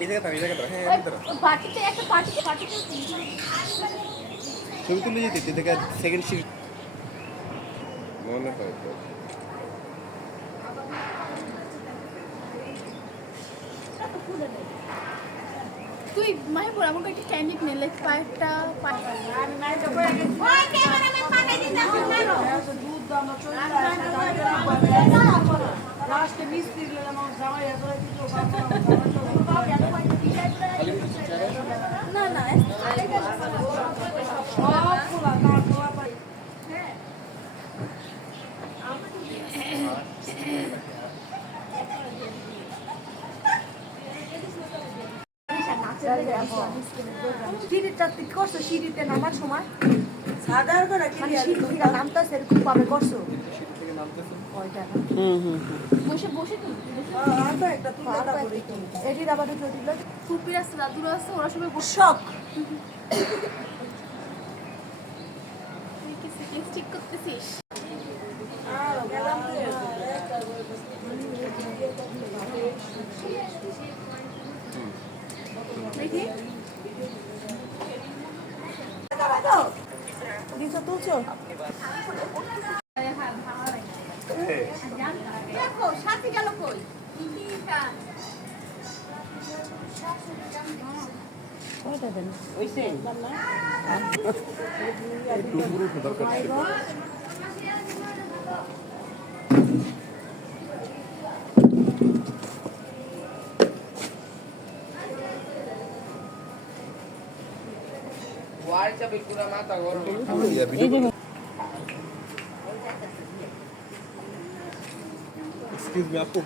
এই জায়গা দাও হ্যাঁ আমি দাঁড়া পার্টিতে ছবি তুলে যেতে দেখা সেকেন্ড সিট মনে হয় তো তুই মাইপুর আমাকে একটা ক্যান্ডিড নে লাইক পাঁচটা আমি মাইটা করে ওই ক্যামেরাম্যান পাঠাই দিন না দুধ দাও না চলে লাস্টে মিস্ত্রি ললা মাছ জামাই এত কিছু না না সব ফুলা কাট দেওয়া পাই হ্যাঁ সিঁড়িটা ঠিক করছো সিঁড়িতে নামার সময় সাদার করে সিঁড়িটা নামতেছে এরকম পাবে করছো বসে বসে এটির আবার টুপির আছে দাদুর আছে ওরা সবাই শখ ঠিক করতেছিস দেখি তুলছো দেখো সাথে গেল কই এক্সকিউজ মি আপু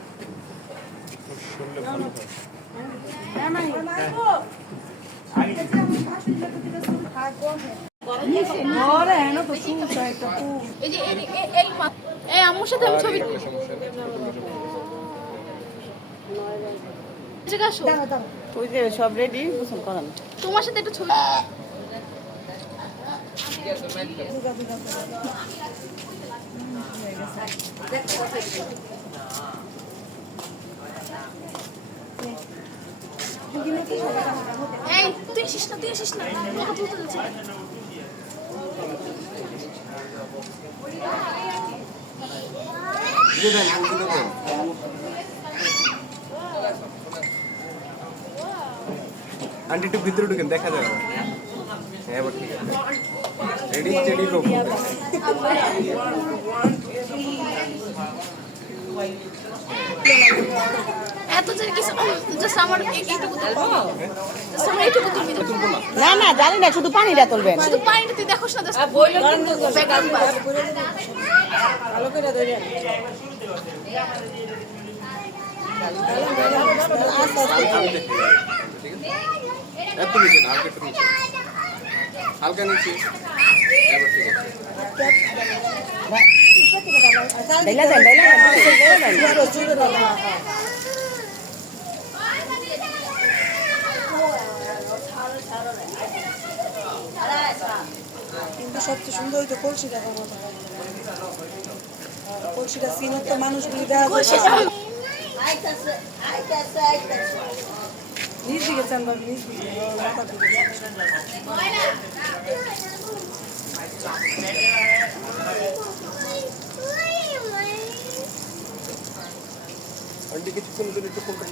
আম্মুর সাথে আমি ছবি সব রেডি করান তোমার সাথে একটা ছবি এই তুই আসিস না কথা বলতে যাচ্ছি আন্টি একটু ভিতরে ঢুকেন দেখা যাবে হ্যাঁ এবার ঠিক আছে রেডি স্টেডি গো এত যে কিছু জাস্ট আমার এইটুকু জাস্ট আমার এইটুকু তুমি না না জানি না শুধু পানিটা তুলবেন শুধু পানিটা তুই দেখোস না জাস্ট ভালো করে ধরে এত নিচে না হালকা নিচে এবার ঠিক আছে ডাইলা দেন কিন্তু সবচেয়ে সুন্দর হইতো কলসিটা কলসিটা সিনের তো মানুষগুলি দেখা নিজ দিকে চান বাবু নিজ দিকে আন্টি কিছুক্ষণ জন্য একটু ফোনটা